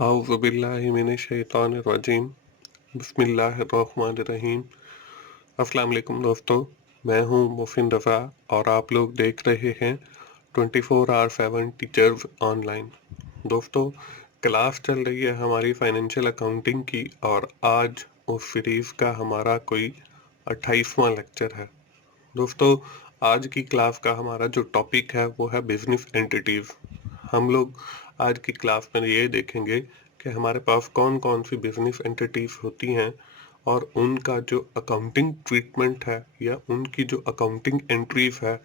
औज़ु बिल्लाहि मिनश-शैतानिर-रजीम। बिस्मिल्लाहिर्रहमानिर्रहीम। अस्सलाम वालेकुम दोस्तों, मैं हूं मोहसिन रज़ा और आप लोग देख रहे हैं 24/7 टीचर्स ऑनलाइन। दोस्तों, क्लास चल रही है हमारी फाइनेंशियल अकाउंटिंग की और आज उस सीरीज़ का हमारा कोई 28वां लेक्चर है। दोस्तों, आज की क्लास का हमारा जो टॉपिक है वो है बिजनेस एंटिटीज। हम लोग आज की क्लास में ये देखेंगे कि हमारे पास कौन कौन सी बिजनेस एंटिटीज होती हैं और उनका जो अकाउंटिंग ट्रीटमेंट है या उनकी जो अकाउंटिंग एंट्रीज है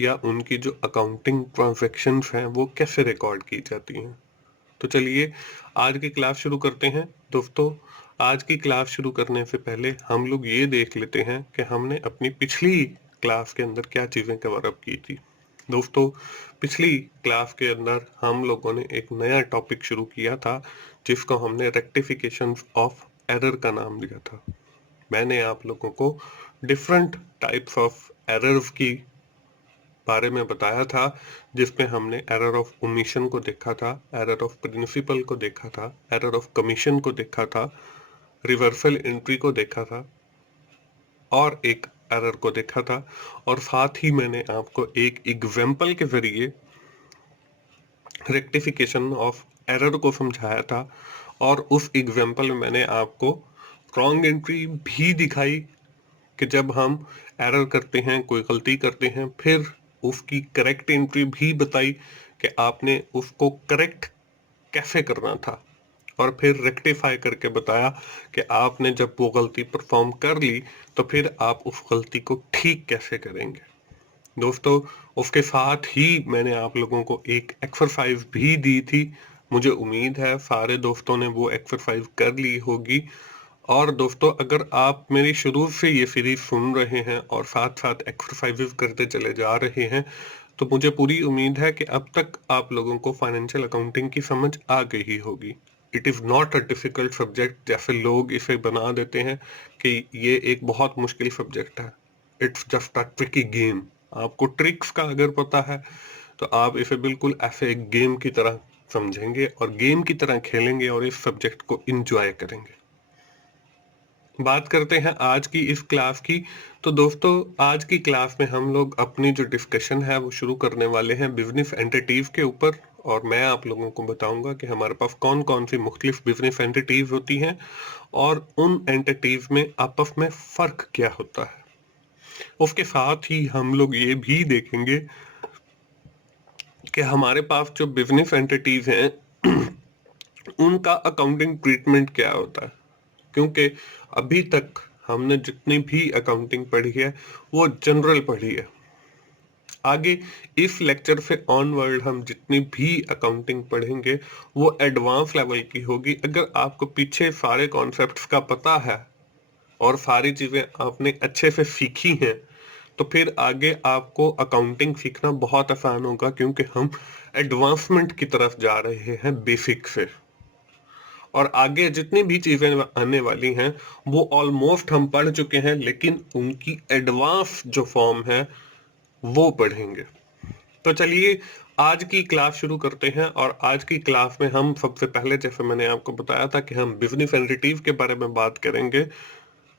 या उनकी जो अकाउंटिंग ट्रांजैक्शंस हैं वो कैसे रिकॉर्ड की जाती हैं। तो चलिए आज की क्लास शुरू करते हैं। दोस्तों, आज की क्लास शुरू करने से पहले हम लोग ये देख लेते हैं कि हमने अपनी पिछली क्लास के अंदर क्या चीज़ें कवर अप की थी। दोस्तों, पिछली क्लास के अंदर हम लोगों ने एक नया टॉपिक शुरू किया था जिसको हमने रेक्टिफिकेशन ऑफ एरर का नाम दिया था। मैंने आप लोगों को डिफरेंट टाइप्स ऑफ एरर्स की बारे में बताया था, जिसमें हमने एरर ऑफ ओमिशन को देखा था, एरर ऑफ प्रिंसिपल को देखा था, एरर ऑफ कमीशन को देखा था, रिवर्सल एंट्री को देखा था और एक एरर को देखा था। और साथ ही मैंने आपको एक एग्जाम्पल के जरिए रेक्टिफिकेशन ऑफ एरर को समझाया था और उस एग्जाम्पल में मैंने आपको रॉन्ग एंट्री भी दिखाई कि जब हम एरर करते हैं, कोई गलती करते हैं, फिर उसकी करेक्ट एंट्री भी बताई कि आपने उसको करेक्ट कैसे करना था और फिर रेक्टिफाई करके बताया कि आपने जब वो गलती परफॉर्म कर ली तो फिर आप उस गलती को ठीक कैसे करेंगे। दोस्तों, उसके साथ ही मैंने आप लोगों को एक एक्सरसाइज भी दी थी। मुझे उम्मीद है सारे दोस्तों ने वो एक्सरसाइज कर ली होगी। और दोस्तों, अगर आप मेरी शुरू से ये सीरीज सुन रहे हैं और साथ साथ एक्सरसाइजेस करते चले जा रहे हैं तो मुझे पूरी उम्मीद है कि अब तक आप लोगों को फाइनेंशियल अकाउंटिंग की समझ आ गई ही होगी। It is not a difficult subject जैसे लोग इसे बना देते हैं कि ये एक बहुत मुश्किल सब्जेक्ट है। It's just a tricky game. आपको ट्रिक्स का अगर पता है तो आप इसे बिल्कुल ऐसे एक गेम की तरह समझेंगे और गेम की तरह खेलेंगे और इस सब्जेक्ट को इंजॉय करेंगे। बात करते हैं आज की इस क्लास की। तो दोस्तों, आज की क्लास में हम लोग अपनी जो डिस्कशन है वो शुरू करने वाले हैं बिजनेस एंटिटीज के ऊपर और मैं आप लोगों को बताऊंगा कि हमारे पास कौन कौन सी मुख्तलिफ बिजनेस एंटिटीज होती हैं और उन एंटिटीज में आपस में फ़र्क क्या होता है। उसके साथ ही हम लोग ये भी देखेंगे कि हमारे पास जो बिजनेस एंटिटीज हैं उनका अकाउंटिंग ट्रीटमेंट क्या होता है, क्योंकि अभी तक हमने जितनी भी अकाउंटिंग पढ़ी है वो जनरल पढ़ी है। आगे इस लेक्चर से ऑनवर्ड हम जितनी भी अकाउंटिंग पढ़ेंगे वो एडवांस लेवल की होगी। अगर आपको पीछे सारे कॉन्सेप्ट्स का पता है और सारी चीज़ें आपने अच्छे से सीखी हैं तो फिर आगे आपको अकाउंटिंग सीखना बहुत आसान होगा, क्योंकि हम एडवांसमेंट की तरफ जा रहे हैं बेसिक से। और आगे जितनी भी चीजें आने वाली हैं वो ऑलमोस्ट हम पढ़ चुके हैं, लेकिन उनकी एडवांस जो फॉर्म है वो पढ़ेंगे। तो चलिए आज की क्लास शुरू करते हैं और आज की क्लास में हम सबसे पहले, जैसे मैंने आपको बताया था कि हम बिजनेस एंटिटीज के बारे में बात करेंगे।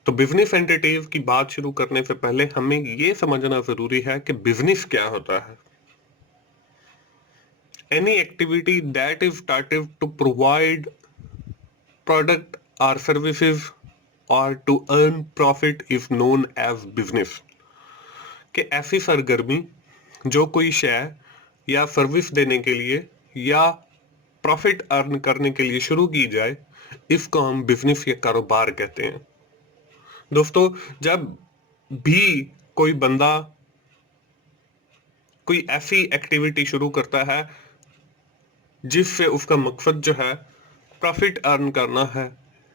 तो बिजनेस एंटिटीज की बात शुरू करने से पहले हमें ये समझना जरूरी है कि बिजनेस क्या होता है। Any activity that is started to provide product और सर्विसेज और to earn profit is known as business. कि ऐसी सरगर्मी जो कोई शेयर या सर्विस देने के लिए या प्रॉफिट अर्न करने के लिए शुरू की जाए, इसको हम बिजनेस या कारोबार कहते हैं। दोस्तों, जब भी कोई बंदा कोई ऐसी एक्टिविटी शुरू करता है जिससे उसका मकसद जो है प्रॉफिट अर्न करना है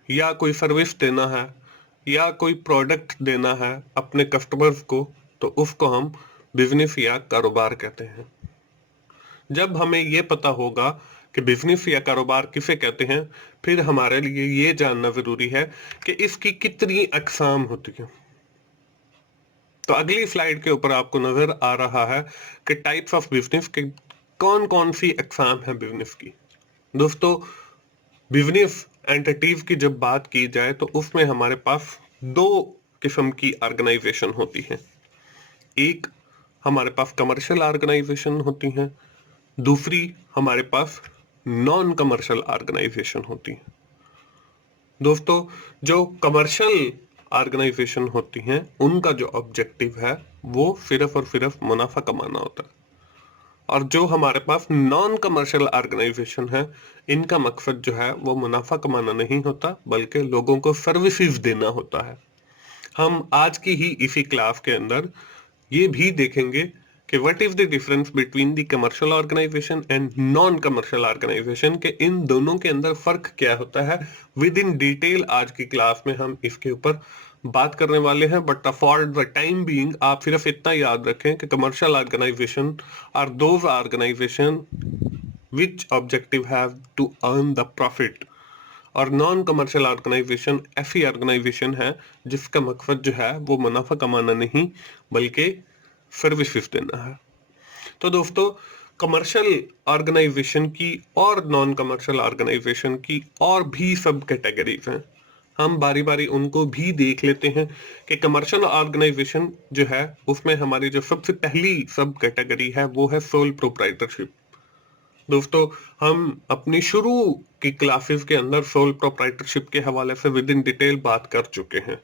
या कोई सर्विस देना है या कोई प्रोडक्ट देना है अपने कस्टमर्स को, तो उसको हम बिजनेस या कारोबार कहते हैं। जब हमें ये पता होगा कि बिजनेस या कारोबार किसे कहते हैं, फिर हमारे लिए ये जानना जरूरी है कि इसकी कितनी अकसाम होती है। तो अगली स्लाइड के ऊपर आपको नजर आ रहा है कि टाइप्स ऑफ बिजनेस के कौन कौन सी अकसाम है बिजनेस की। दोस्तों, बिजनेस एंटिटीज की जब बात की जाए तो उसमें हमारे पास दो किस्म की ऑर्गेनाइजेशन होती हैं। एक हमारे पास कमर्शियल ऑर्गेनाइजेशन होती हैं, दूसरी हमारे पास नॉन कमर्शियल ऑर्गेनाइजेशन होती हैं। दोस्तों, जो कमर्शियल ऑर्गेनाइजेशन होती हैं उनका जो ऑब्जेक्टिव है वो सिर्फ और सिर्फ मुनाफा कमाना होता है, और जो हमारे पास नॉन कमर्शियल ऑर्गेनाइजेशन है इनका मकसद जो है वो मुनाफा कमाना नहीं होता बल्कि लोगों को सर्विसेज देना होता है। हम आज की ही इसी क्लास के अंदर ये भी देखेंगे कि what is the difference between the commercial organisation and non commercial organisation, के इन दोनों के अंदर फर्क क्या होता है विद इन डिटेल। आज की क्लास में हम इसके ऊपर बात करने वाले हैं, but for the time being आप सिर्फ इतना याद रखें कि commercial organisation are those organisation which objective have to earn the profit, और नॉन कमर्शियल ऑर्गेनाइजेशन ऐसी ऑर्गेनाइजेशन है जिसका मकसद जो है वो मुनाफा कमाना नहीं बल्कि सर्विसेज देना है। तो दोस्तों, कमर्शियल ऑर्गेनाइजेशन की और नॉन कमर्शियल ऑर्गेनाइजेशन की और भी सब कैटेगरीज हैं। हम बारी बारी उनको भी देख लेते हैं कि कमर्शियल ऑर्गेनाइजेशन जो है उसमें हमारी जो सबसे पहली सब कैटेगरी है वो है सोल प्रोप्राइटरशिप। दोस्तों, हम अपनी शुरू की क्लासेस के अंदर सोल प्रोप्राइटरशिप के हवाले से विद इन डिटेल बात कर चुके हैं।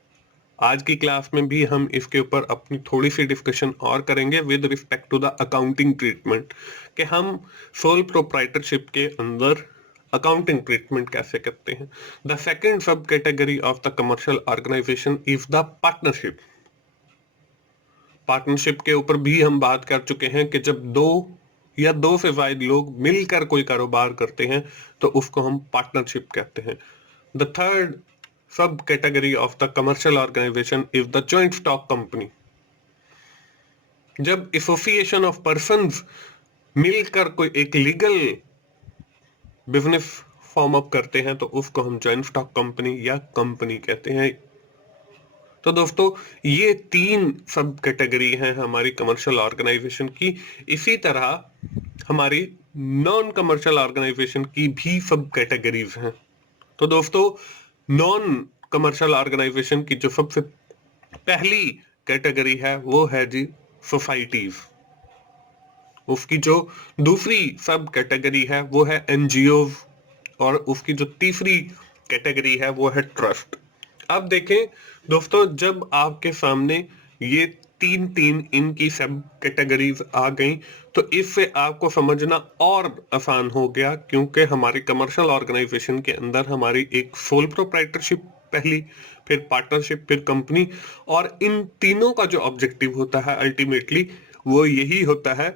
आज की क्लास में भी हम इसके ऊपर अपनी थोड़ी सी डिस्कशन और करेंगे with respect to the accounting treatment, कि हम सोल प्रोप्राइटरशिप के अंदर अकाउंटिंग ट्रीटमेंट कैसे करते हैं। The second sub category of the commercial organisation is the partnership. Partnership के ऊपर भी हम बात कर चुके हैं कि जब दो या दो से ज्यादा लोग मिलकर कोई कारोबार करते हैं तो उसको हम पार्टनरशिप कहते हैं। The third sub category of the commercial organisation is the joint stock company. जब एसोसिएशन ऑफ पर्संस मिलकर कोई एक लीगल बिजनेस फॉर्म अप करते हैं तो उसको हम जॉइंट स्टॉक कंपनी या कंपनी कहते हैं। तो दोस्तों, ये तीन सब कैटेगरी हैं हमारी कमर्शियल ऑर्गेनाइजेशन की। इसी तरह हमारी नॉन कमर्शियल ऑर्गेनाइजेशन की भी सब कैटेगरीज हैं। तो दोस्तों, नॉन कमर्शियल ऑर्गेनाइजेशन की जो सबसे पहली कैटेगरी है वो है जी सोसाइटीज। उसकी जो दूसरी सब कैटेगरी है वो है एनजीओ, और उसकी जो तीसरी कैटेगरी है वो है ट्रस्ट। अब देखें दोस्तों, जब आपके सामने ये तीन तीन इनकी सब कैटेगरीज आ गई तो इससे आपको समझना और आसान हो गया, क्योंकि हमारी कमर्शियल ऑर्गेनाइजेशन के अंदर हमारी एक सोल प्रोप्राइटरशिप पहली, फिर पार्टनरशिप, फिर कंपनी, और इन तीनों का जो ऑब्जेक्टिव होता है अल्टीमेटली वो यही होता है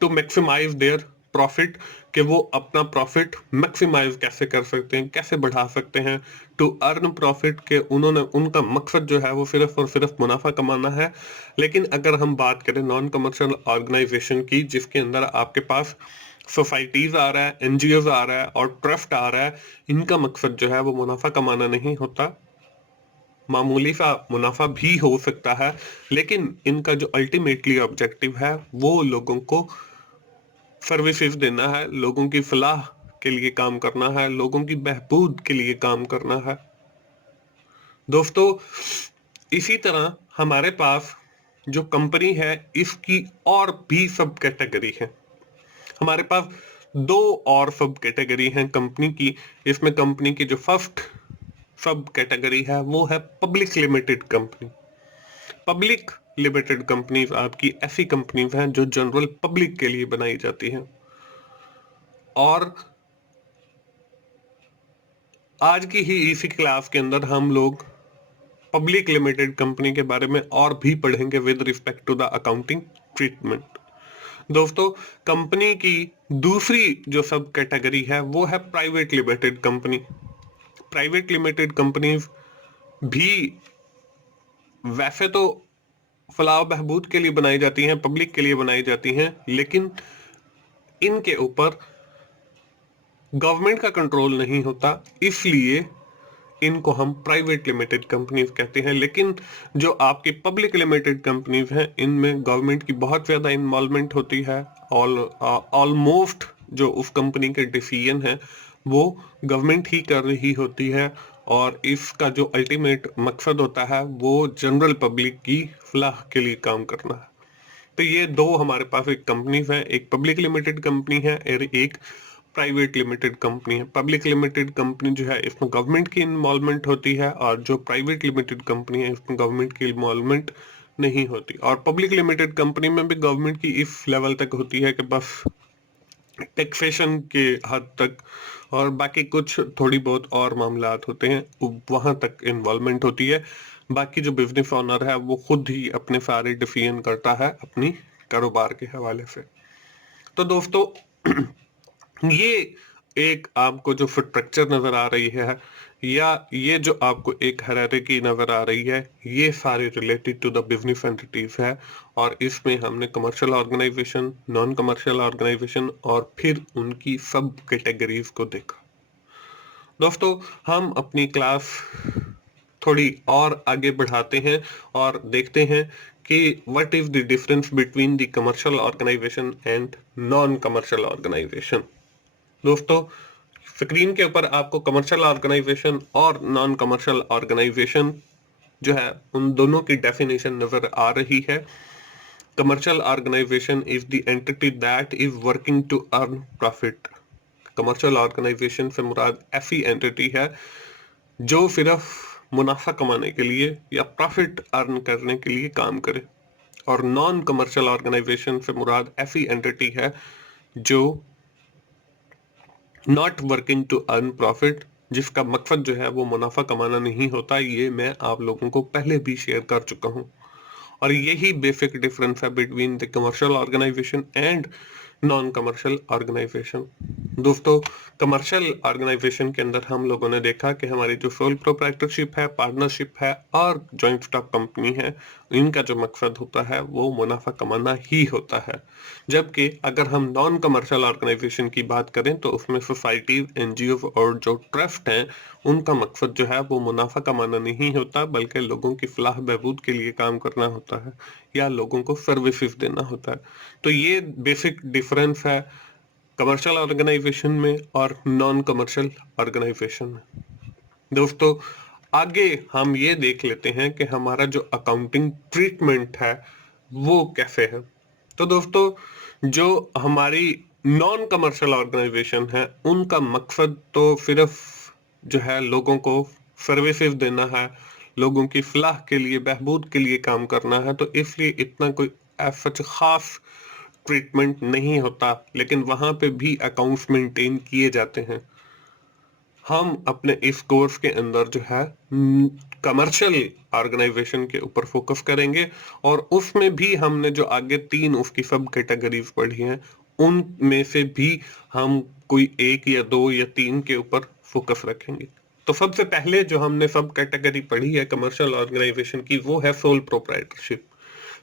टू मैक्सिमाइज देयर प्रॉफिट, कि वो अपना प्रॉफिट मैक्सिमाइज कैसे कर सकते हैं, कैसे बढ़ा सकते हैं। टू अर्न प्रॉफिट, के उन्होंने उनका मकसद जो है वो सिर्फ और सिर्फ मुनाफा कमाना है। लेकिन अगर हम बात करें नॉन कमर्शियल ऑर्गेनाइजेशन की, जिसके अंदर आपके पास सोसाइटीज आ रहा है, एनजीओ आ रहा है और ट्रस्ट आ रहा है, इनका मकसद जो है वो मुनाफा कमाना नहीं होता। मामूली सा मुनाफा भी हो सकता है, लेकिन इनका जो अल्टीमेटली ऑब्जेक्टिव है वो लोगों को सर्विसेज देना है, लोगों की फलाह के लिए काम करना है, लोगों की बहबूद के लिए काम करना है। दोस्तों, इसी तरह हमारे पास जो कंपनी है इसकी और भी सब कैटेगरी है। हमारे पास दो और सब कैटेगरी हैं कंपनी की। इसमें कंपनी की जो फर्स्ट सब कैटेगरी है वो है public limited company. Public limited companies आपकी ऐसी कंपनीज हैं जो जनरल पब्लिक के लिए बनाई जाती हैं। और आज की ही इसी क्लास के अंदर हम लोग पब्लिक लिमिटेड कंपनी के बारे में और भी पढ़ेंगे with respect to the accounting treatment. दोस्तों, कंपनी की दूसरी जो सब कैटेगरी है वो है private limited company. Private limited companies भी वैसे तो फलाह बहबूद के लिए बनाई जाती हैं, पब्लिक के लिए बनाई जाती हैं, लेकिन इनके ऊपर गवर्नमेंट का कंट्रोल नहीं होता, इसलिए इनको हम प्राइवेट लिमिटेड कंपनीज कहते हैं। लेकिन जो आपकी पब्लिक लिमिटेड कंपनीज हैं इनमें गवर्नमेंट की बहुत ज़्यादा इन्वॉल्वमेंट होती है। ऑलमोस्ट जो उस कंपनी के डिसीजन है वो गवर्नमेंट ही कर रही होती है, और इसका जो अल्टीमेट मकसद होता है वो जनरल पब्लिक की फलाह के लिए काम करना है। तो ये दो हमारे पास एक कंपनीज हैं, एक पब्लिक लिमिटेड कंपनी है और एक प्राइवेट लिमिटेड कंपनी है। पब्लिक लिमिटेड कंपनी जो है इसमें गवर्नमेंट की इन्वॉल्वमेंट होती है, और जो प्राइवेट लिमिटेड कंपनी है इसमें गवर्नमेंट की इन्वॉल्वमेंट नहीं होती। और पब्लिक लिमिटेड कंपनी में भी गवर्नमेंट की इस लेवल तक होती है कि बस टैक्सेशन के हद तक, और बाकी कुछ थोड़ी बहुत और मामलात होते हैं वहां तक इन्वॉल्वमेंट होती है। बाकी जो बिजनेस ओनर है वो खुद ही अपने सारे डिसीजन करता है अपनी कारोबार के हवाले से। तो दोस्तों ये एक आपको जो स्ट्रक्चर नजर आ रही है, या ये जो आपको एक हायरार्की नजर आ रही है, ये सारे related to the business entities है। और इसमें हमने commercial organisation, non commercial organisation और फिर उनकी सब कैटेगरीज को देखा। दोस्तों हम अपनी क्लास थोड़ी और आगे बढ़ाते हैं और देखते हैं कि what is the difference between the commercial organisation and non commercial organisation. दोस्तों स्क्रीन के ऊपर आपको कमर्शियल ऑर्गेनाइजेशन और नॉन कमर्शियल ऑर्गेनाइजेशन जो है उन दोनों की डेफिनेशन नजर आ रही है। Commercial organisation is the entity that is working to earn profit. Commercial organisation से मुराद ऐसी एंटिटी है जो सिर्फ मुनाफा कमाने के लिए या प्रॉफिट अर्न करने के लिए काम करे। और नॉन कमर्शियल ऑर्गेनाइजेशन से मुराद ऐसी एंटिटी है जो not working to earn profit, जिसका मकसद जो है वो मुनाफा कमाना नहीं होता। ये मैं आप लोगों को पहले भी शेयर कर चुका हूं, और यही बेसिक डिफरेंस है between the commercial organisation and non commercial organisation. दोस्तों कमर्शियल ऑर्गेनाइजेशन के अंदर हम लोगों ने देखा कि हमारी जो सोल प्रोप्राइटरशिप है, पार्टनरशिप है और जॉइंट स्टॉक कंपनी है, इनका जो मकसद होता है वो मुनाफा कमाना ही होता है। जबकि अगर हम नॉन कमर्शियल ऑर्गेनाइजेशन की बात करें तो उसमें सोसाइटी, एनजीओ और जो ट्रस्ट हैं उनका मकसद जो है वो मुनाफा कमाना नहीं होता, बल्कि लोगों की फलाह बहबूद के लिए काम करना होता है या लोगों को सर्विसेज देना होता है। तो ये बेसिक डिफरेंस है कमर्शियल ऑर्गेनाइजेशन में और नॉन कमर्शियल ऑर्गेनाइजेशन में। दोस्तों आगे हम ये देख लेते हैं कि हमारा जो अकाउंटिंग ट्रीटमेंट है वो कैसे है। तो दोस्तों जो हमारी नॉन कमर्शियल ऑर्गेनाइजेशन है उनका मकसद तो सिर्फ जो है लोगों को सर्विसेज देना है, लोगों की फलाह के लिए, बहबूद के लिए काम करना है। तो इसलिए इतना कोई सच खास ट्रीटमेंट नहीं होता, लेकिन वहां पे भी अकाउंट्स मेंटेन किए जाते हैं। हम अपने इस कोर्स के अंदर जो है कमर्शियल ऑर्गेनाइजेशन के ऊपर फोकस करेंगे, और उसमें भी हमने जो आगे तीन उसकी सब कैटेगरीज पढ़ी हैं उनमें से भी हम कोई एक या दो या तीन के ऊपर फोकस रखेंगे। तो सबसे पहले जो हमने सब कैटेगरी पढ़ी है कमर्शियल ऑर्गेनाइजेशन की वो है सोल प्रोप्राइटरशिप।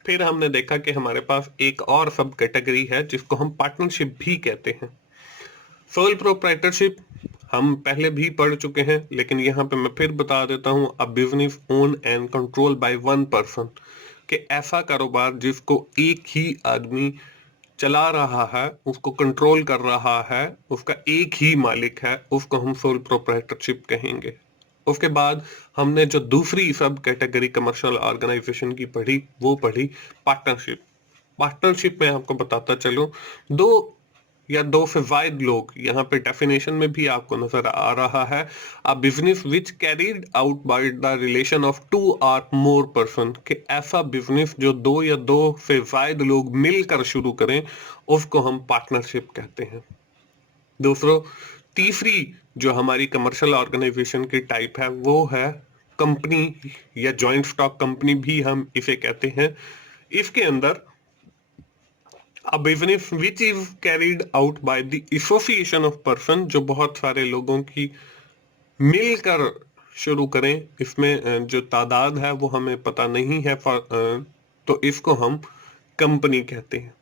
फिर हमने देखा कि हमारे पास एक और सब कैटेगरी है जिसको हम पार्टनरशिप भी कहते हैं। सोल प्रोप्राइटरशिप हम पहले भी पढ़ चुके हैं, लेकिन यहाँ पे मैं फिर बता देता हूँ, a business own and control by one person, कि ऐसा कारोबार जिसको एक ही आदमी चला रहा है, उसको कंट्रोल कर रहा है, उसका एक ही मालिक है, उसको हम सोल प्रोप्राइटरशिप कहेंगे। उसके बाद हमने जो दूसरी सब कैटेगरी कमर्शियल ऑर्गेनाइजेशन की पढ़ी वो पढ़ी पार्टनरशिप। पार्टनरशिप में आपको बताता चलूं, दो या दो से ज्यादा लोग, यहाँ पे डेफिनेशन में भी आपको नजर आ रहा है, a business which carried out by the relation of two or more person, कि ऐसा बिजनेस जो दो या दो से ज्यादा लोग मिलकर शुरू करें उसको हम पार्टनरशिप कहते हैं। दूसरों तीसरी जो हमारी कमर्शियल ऑर्गेनाइजेशन की टाइप है वो है कंपनी, या जॉइंट स्टॉक कंपनी भी हम इसे कहते हैं। इसके अंदर a business which is carried out by the association of person, जो बहुत सारे लोगों की मिलकर शुरू करें। इसमें जो तादाद है वो हमें पता नहीं है, तो इसको हम कंपनी कहते हैं।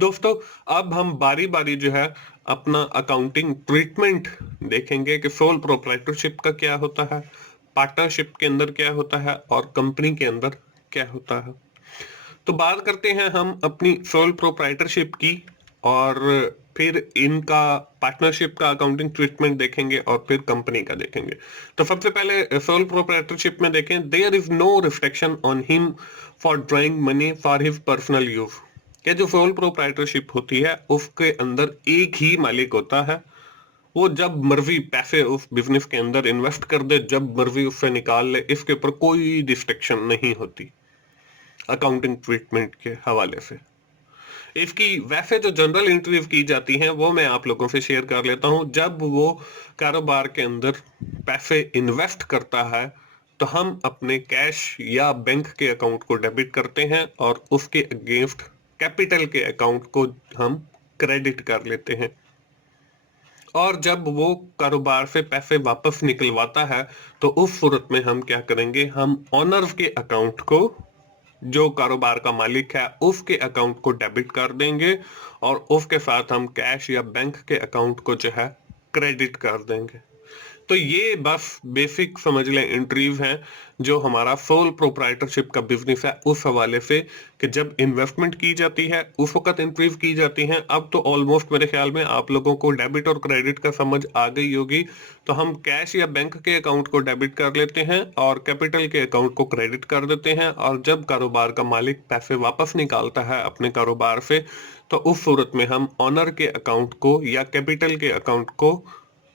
दोस्तों अब हम बारी बारी जो है अपना अकाउंटिंग ट्रीटमेंट देखेंगे कि सोल प्रोप्राइटरशिप का क्या होता है, पार्टनरशिप के अंदर क्या होता है और कंपनी के अंदर क्या होता है। तो बात करते हैं हम अपनी सोल प्रोप्राइटरशिप की, और फिर इनका पार्टनरशिप का अकाउंटिंग ट्रीटमेंट देखेंगे और फिर कंपनी का देखेंगे। तो सबसे पहले सोल प्रोप्राइटरशिप में देखें, there is no restriction on him for drawing money for his personal use. ये जो सोल प्रोप्राइटरशिप होती है उसके अंदर एक ही मालिक होता है, वो जब मर्जी पैसे उस बिजनेस के अंदर इन्वेस्ट कर दे, जब मर्जी उससे निकाल ले, इसके ऊपर कोई रिस्ट्रिक्शन नहीं होती अकाउंटिंग ट्रीटमेंट के हवाले से। इसकी वैसे जो जनरल एंट्रीज की जाती हैं वो मैं आप लोगों से शेयर कर लेता हूं। जब वो कारोबार के अंदर पैसे इन्वेस्ट करता है तो हम अपने कैश या बैंक के अकाउंट को डेबिट करते हैं और उसके अगेंस्ट कैपिटल के अकाउंट को हम क्रेडिट कर लेते हैं। और जब वो कारोबार से पैसे वापस निकलवाता है तो उस सूरत में हम क्या करेंगे, हम ऑनर के अकाउंट को, जो कारोबार का मालिक है, उसके अकाउंट को डेबिट कर देंगे और उसके साथ हम कैश या बैंक के अकाउंट को जो है क्रेडिट कर देंगे। तो ये बस बेसिक समझ लें एंट्रीज हैं जो हमारा सोल प्रोप्राइटरशिप का बिजनेस है उस हवाले से, कि जब इन्वेस्टमेंट की जाती है उस वक्त एंट्रीज की जाती हैं। अब तो ऑलमोस्ट मेरे ख्याल में आप लोगों को डेबिट और क्रेडिट का समझ आ गई होगी। तो हम कैश या बैंक के अकाउंट को डेबिट कर लेते हैं और कैपिटल के अकाउंट को क्रेडिट कर देते हैं, और जब कारोबार का मालिक पैसे वापस निकालता है अपने कारोबार से तो उस सूरत में हम ऑनर के अकाउंट को या कैपिटल के अकाउंट को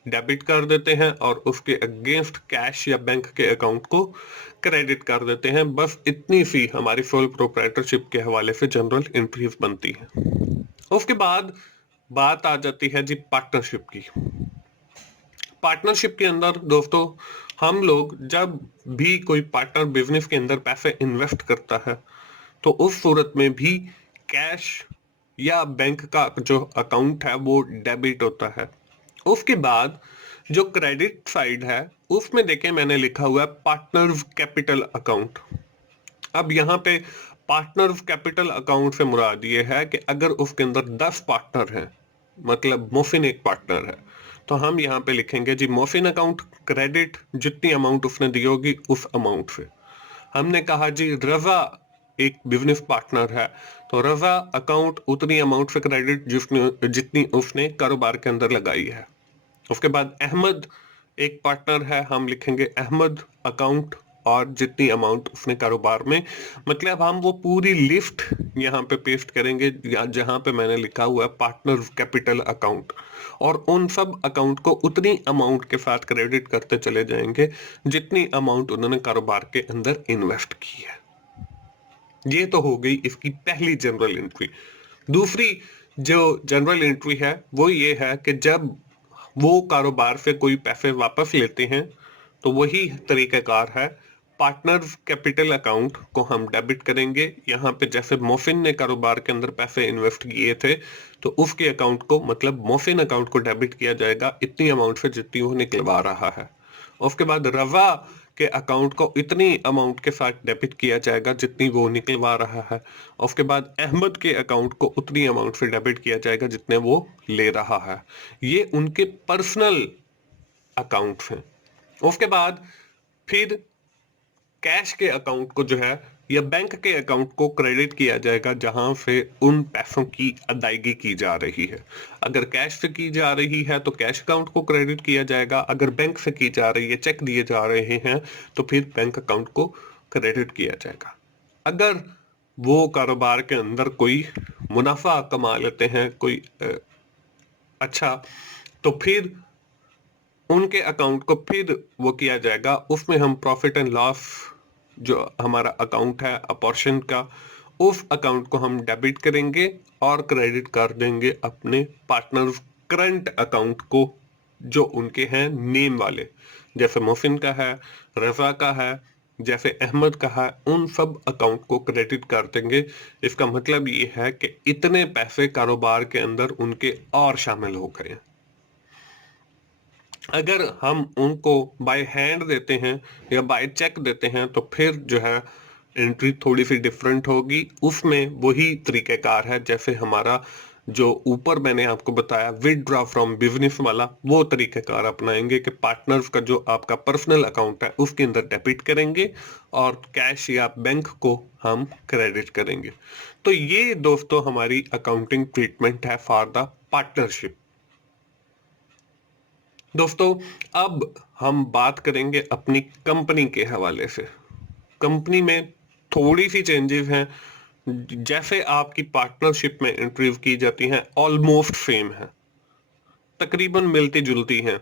डेबिट कर देते हैं और उसके अगेंस्ट कैश या बैंक के अकाउंट को क्रेडिट कर देते हैं। बस इतनी सी हमारी सोल प्रोप्राइटरशिप के हवाले से जनरल एंट्रीज बनती है। उसके बाद बात आ जाती है जी पार्टनरशिप की। पार्टनरशिप के अंदर दोस्तों हम लोग जब भी कोई पार्टनर बिजनेस के अंदर पैसे इन्वेस्ट करता है तो उस सूरत में भी कैश या बैंक का जो अकाउंट है वो डेबिट होता है। उसके बाद जो क्रेडिट साइड है उसमें देखें मैंने लिखा हुआ है पार्टनर्स कैपिटल अकाउंट। अब यहाँ पे पार्टनर्स कैपिटल अकाउंट से मुराद ये है कि अगर उसके अंदर 10 पार्टनर हैं, मतलब मोहसिन एक पार्टनर है, तो हम यहाँ पे लिखेंगे जी मोहसिन अकाउंट क्रेडिट, जितनी अमाउंट उसने दी होगी उस अमाउंट से। हमने कहा जी रजा एक बिजनेस पार्टनर है तो रजा अकाउंट उतनी अमाउंट से क्रेडिट जितनी उसने कारोबार के अंदर लगाई है। उसके बाद अहमद एक पार्टनर है, हम लिखेंगे अहमद अकाउंट और जितनी अमाउंट उसने कारोबार में, मतलब हम वो पूरी लिस्ट यहाँ पे पेस्ट करेंगे जहाँ पे मैंने लिखा हुआ है पार्टनर कैपिटल अकाउंट, और उन सब अकाउंट को उतनी अमाउंट के साथ क्रेडिट करते चले जाएंगे जितनी अमाउंट उन्होंने कारोबार के अंदर इन्वेस्ट की है। ये तो हो गई इसकी पहली जनरल एंट्री। दूसरी जो जनरल एंट्री है वो ये है कि जब वो कारोबार से कोई पैसे वापस लेते हैं तो वही तरीकाकार है, पार्टनर्स कैपिटल अकाउंट को हम डेबिट करेंगे। यहाँ पे जैसे मोहसिन ने कारोबार के अंदर पैसे इन्वेस्ट किए थे तो उसके अकाउंट को, मतलब मोहसिन अकाउंट को डेबिट किया जाएगा इतनी अमाउंट से जितनी वो निकलवा रहा है। उसके बाद रवा के अकाउंट को इतनी अमाउंट के साथ डेबिट किया जाएगा जितनी वो निकलवा रहा है। उसके बाद अहमद के अकाउंट को उतनी अमाउंट से डेबिट किया जाएगा जितने वो ले रहा है। ये उनके पर्सनल अकाउंट्स हैं। उसके बाद फिर कैश के अकाउंट को जो है या बैंक के अकाउंट को क्रेडिट किया जाएगा जहां से उन पैसों की अदायगी की जा रही है। अगर कैश से की जा रही है तो कैश अकाउंट को क्रेडिट किया जाएगा, अगर बैंक से की जा रही है, चेक दिए जा रहे हैं, तो फिर बैंक अकाउंट को क्रेडिट किया जाएगा। अगर वो कारोबार के अंदर कोई मुनाफा कमा लेते हैं कोई अच्छा, तो फिर उनके अकाउंट को फिर वो किया जाएगा, उसमें हम प्रॉफिट एंड लॉस जो हमारा अकाउंट है अपोर्शन का, उस अकाउंट को हम डेबिट करेंगे और क्रेडिट कर देंगे अपने पार्टनर करंट अकाउंट को जो उनके हैं नेम वाले, जैसे मोहसिन का है, रजा का है, जैसे अहमद का है, उन सब अकाउंट को क्रेडिट कर देंगे। इसका मतलब ये है कि इतने पैसे कारोबार के अंदर उनके और शामिल हो गए। अगर हम उनको बाय हैंड देते हैं या बाय चेक देते हैं तो फिर जो है एंट्री थोड़ी सी डिफरेंट होगी। उसमें वही तरीकेकार है जैसे हमारा जो ऊपर मैंने आपको बताया विदड्रॉ फ्रॉम बिजनेस वाला, वो तरीकाकार अपनाएंगे कि पार्टनर्स का जो आपका पर्सनल अकाउंट है उसके अंदर डेबिट करेंगे और कैश या बैंक को हम क्रेडिट करेंगे। तो ये दोस्तों हमारी अकाउंटिंग ट्रीटमेंट है फॉर द पार्टनरशिप। दोस्तों अब हम बात करेंगे अपनी कंपनी के हवाले से। कंपनी में थोड़ी सी चेंजेस हैं। जैसे आपकी पार्टनरशिप में इंटरव्यू की जाती हैं ऑलमोस्ट सेम है, तकरीबन मिलती जुलती हैं।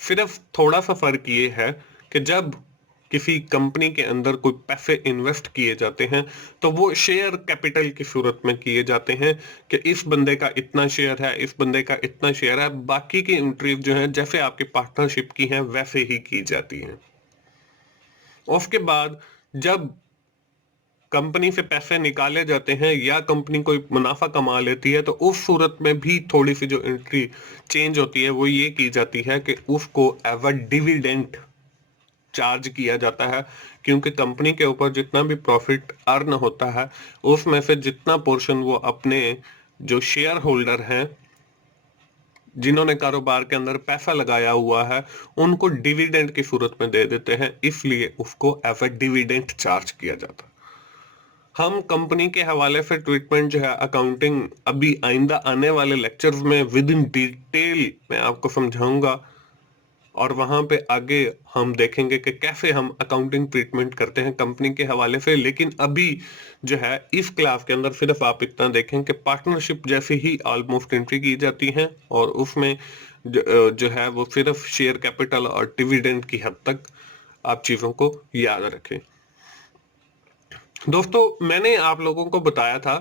सिर्फ थोड़ा सा फर्क ये है कि जब किसी कंपनी के अंदर कोई पैसे इन्वेस्ट किए जाते हैं तो वो शेयर कैपिटल की सूरत में किए जाते हैं कि इस बंदे का इतना शेयर है, इस बंदे का इतना शेयर है। बाकी की इंटरव्यू जो है जैसे आपकी पार्टनरशिप की है वैसे ही की जाती है। उसके बाद जब कंपनी से पैसे निकाले जाते हैं या कंपनी कोई मुनाफा कमा लेती है तो उस सूरत में भी थोड़ी सी जो एंट्री चेंज होती है वो ये की जाती है कि उसको एज अ डिविडेंड चार्ज किया जाता है, क्योंकि कंपनी के ऊपर जितना भी प्रॉफिट अर्न होता है उसमें से जितना पोर्शन वो अपने जो शेयर होल्डर हैं जिन्होंने कारोबार के अंदर पैसा लगाया हुआ है उनको डिविडेंड की सूरत में दे देते हैं, इसलिए उसको एज अ डिविडेंड चार्ज किया जाता है। हम कंपनी के हवाले से ट्रीटमेंट जो है अकाउंटिंग अभी आइंदा आने वाले लेक्चर्स में विद इन डिटेल मैं आपको समझाऊंगा और वहां पे आगे हम देखेंगे कि कैसे हम अकाउंटिंग ट्रीटमेंट करते हैं कंपनी के हवाले से। लेकिन अभी जो है इस क्लास के अंदर सिर्फ आप इतना देखें कि पार्टनरशिप जैसे ही ऑलमोस्ट एंट्री की जाती है और उसमें जो है वो सिर्फ शेयर कैपिटल और डिविडेंड की हद तक आप चीजों को याद रखें। दोस्तों मैंने आप लोगों को बताया था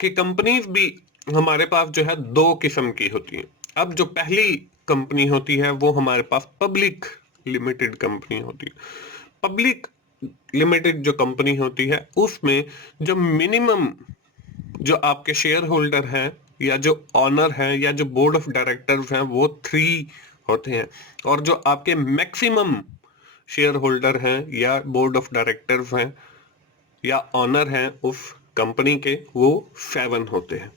कि कंपनीज भी हमारे पास जो है दो किस्म की होती हैं। अब जो पहली कंपनी होती है वो हमारे पास पब्लिक लिमिटेड कंपनी होती है। पब्लिक लिमिटेड जो कंपनी होती है उसमें जो मिनिमम जो आपके शेयर होल्डर हैं या जो ऑनर हैं या जो बोर्ड ऑफ डायरेक्टर्स हैं वो 3 होते हैं और जो आपके मैक्सिमम शेयर होल्डर हैं या बोर्ड ऑफ डायरेक्टर्स हैं या ऑनर हैं उस कंपनी के वो 7 होते हैं।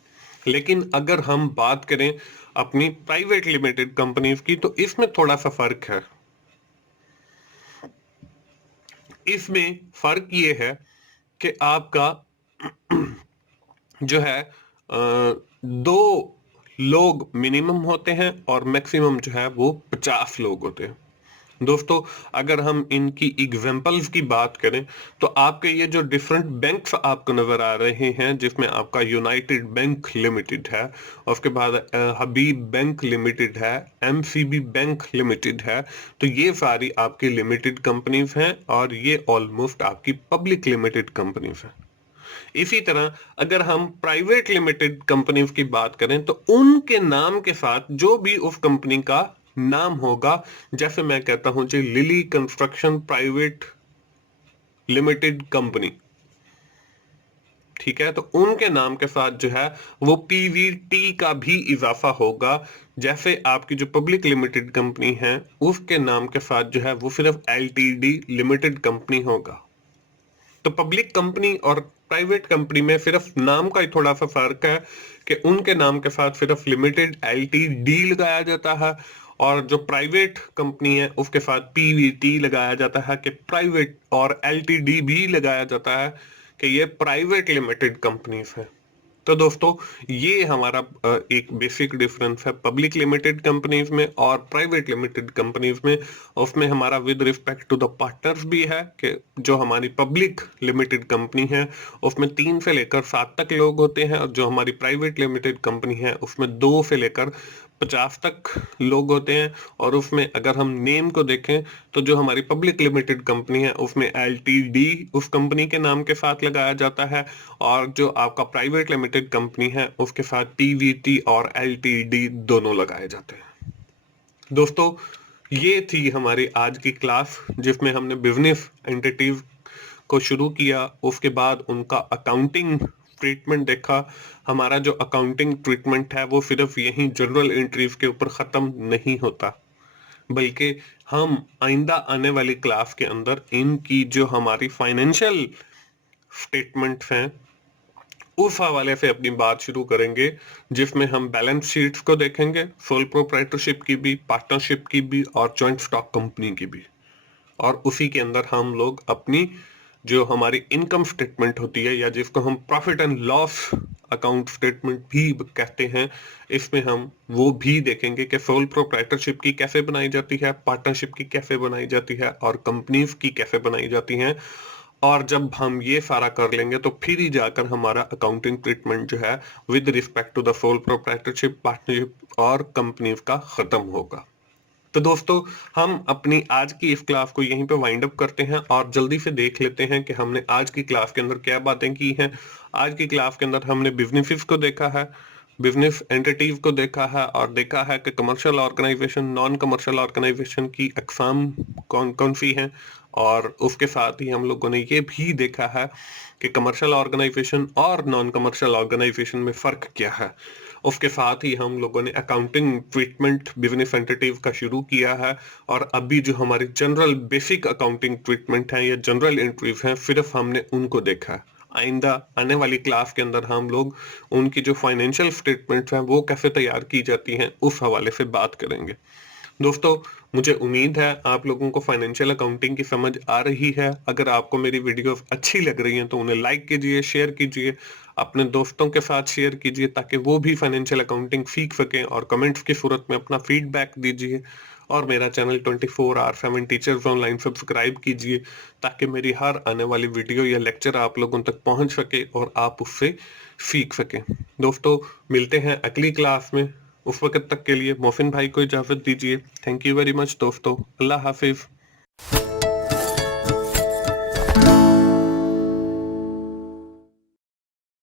लेकिन अगर हम बात करें अपनी प्राइवेट लिमिटेड कंपनीज की तो इसमें थोड़ा सा फर्क है। इसमें फर्क ये है कि आपका जो है 2 लोग मिनिमम होते हैं और मैक्सिमम जो है वो 50 लोग होते हैं। दोस्तों अगर हम इनकी एग्जांपल्स की बात करें तो आपके ये जो डिफरेंट बैंक्स आपको नजर आ रहे हैं जिसमें आपका यूनाइटेड बैंक लिमिटेड है, उसके बाद हबीब बैंक लिमिटेड है, एमसीबी बैंक लिमिटेड है, तो ये सारी आपकी लिमिटेड कंपनीज हैं और ये ऑलमोस्ट आपकी पब्लिक लिमिटेड कंपनीज हैं। इसी तरह अगर हम प्राइवेट लिमिटेड कंपनीज की बात करें तो उनके नाम के साथ जो भी उस कंपनी का नाम होगा, जैसे मैं कहता हूं G Lily construction private limited company, ठीक है, तो उनके नाम के साथ जो है वो पीवीटी का भी इजाफा होगा। जैसे आपकी जो पब्लिक लिमिटेड कंपनी है उसके नाम के साथ जो है वो सिर्फ एलटीडी लिमिटेड कंपनी होगा। तो पब्लिक कंपनी और प्राइवेट कंपनी में सिर्फ नाम का ही थोड़ा सा फर्क है कि उनके नाम के साथ सिर्फ लिमिटेड एलटीडी लगाया जाता है और जो प्राइवेट कंपनी है उसके साथ पीवीटी लगाया जाता है कि प्राइवेट, और एलटीडी भी लगाया जाता है कि ये प्राइवेट लिमिटेड कंपनीज है। तो दोस्तों ये हमारा एक बेसिक डिफरेंस है पब्लिक लिमिटेड कंपनीज में और प्राइवेट लिमिटेड कंपनीज में। उसमें हमारा with respect to the partners भी है कि जो हमारी पब्लिक लिमिटेड कंपनी है उसमें 3 से लेकर 7 तक लोग होते हैं और जो हमारी प्राइवेट लिमिटेड कंपनी है उसमें 2 से लेकर 50 तक लोग होते हैं। और उसमें अगर हम नेम को देखें तो जो हमारी पब्लिक लिमिटेड कंपनी है उसमें एलटीडी उस कंपनी के नाम के साथ लगाया जाता है और जो आपका प्राइवेट लिमिटेड कंपनी है उसके साथ पीवीटी और एलटीडी दोनों लगाए जाते हैं। दोस्तों ये थी हमारी आज की क्लास जिसमें हमने बिजनेस एंटिटीज को शुरू किया, उसके बाद उनका अकाउंटिंग ट्रीटमेंट देखा। हमारा जो अकाउंटिंग ट्रीटमेंट है वो सिर्फ यही जनरल एंट्रीज के ऊपर खत्म नहीं होता, बल्कि हम आइंदा आने वाली क्लास के अंदर इनकी जो हमारी फाइनेंशियल स्टेटमेंट्स हैं उस हवाले से अपनी बात शुरू करेंगे, जिसमें हम बैलेंस शीट्स को देखेंगे, सोल प्रोप्राइटरशिप की भी, पार्टनरशिप की भी और जॉइंट स्टॉक कंपनी की भी। और उसी के अंदर हम लोग अपनी जो हमारी इनकम स्टेटमेंट होती है, या जिसको हम profit and loss account statement भी कहते हैं, इसमें हम वो भी देखेंगे कि सोल प्रोप्राइटरशिप की कैसे बनाई जाती है, पार्टनरशिप की कैसे बनाई जाती है और कंपनीज की कैसे बनाई जाती हैं। और जब हम ये सारा कर लेंगे तो फिर ही जाकर हमारा अकाउंटिंग ट्रीटमेंट जो है with respect to the sole proprietorship, partnership और कंपनीज का खत्म होगा। तो दोस्तों, हम अपनी आज की इस क्लास को यहीं पे वाइंड अप करते हैं और जल्दी से देख लेते हैं कि हमने आज की क्लास के अंदर क्या बातें की हैं। आज की क्लास के अंदर हमने बिजनेसेस को देखा है, बिजनेस एंटिटीज को देखा है और देखा है कि commercial organisation, non commercial organisation की अकसाम कौन कौन सी हैं। और उसके साथ ही हम लोगों ने ये भी देखा है कि कमर्शियल ऑर्गेनाइजेशन और नॉन कमर्शियल ऑर्गेनाइजेशन में फ़र्क क्या है। उसके साथ ही हम लोगों ने अकाउंटिंग ट्रीटमेंट बिजनेस एंटिटीज का शुरू किया है, और अभी जो हमारी जनरल बेसिक अकाउंटिंग ट्रीटमेंट है या जनरल एंट्रीज हैं, सिर्फ हमने उनको देखा है। आइंदा आने वाली क्लास के अंदर हम लोग उनकी जो फाइनेंशियल स्टेटमेंट्स हैं वो कैसे तैयार की जाती हैं उस हवाले से बात करेंगे। दोस्तों, मुझे उम्मीद है आप लोगों को फाइनेंशियल अकाउंटिंग की समझ आ रही है। अगर आपको मेरी वीडियोस अच्छी लग रही हैं तो उन्हें लाइक कीजिए, शेयर कीजिए, अपने दोस्तों के साथ शेयर कीजिए ताकि वो भी फाइनेंशियल अकाउंटिंग सीख सकें, और कमेंट्स की सूरत में अपना फीडबैक दीजिए। और मेरा चैनल 24/7 टीचर्स ऑनलाइन सब्सक्राइब कीजिए ताकि मेरी हर आने वाली वीडियो या लेक्चर आप लोगों तक पहुंच सके और आप उससे सीख सकें। दोस्तों, मिलते हैं अगली क्लास में। उस वक्त तक के लिए मोहसिन भाई को इजाजत दीजिए। थैंक यू वेरी मच दोस्तों। अल्लाह हाफिज।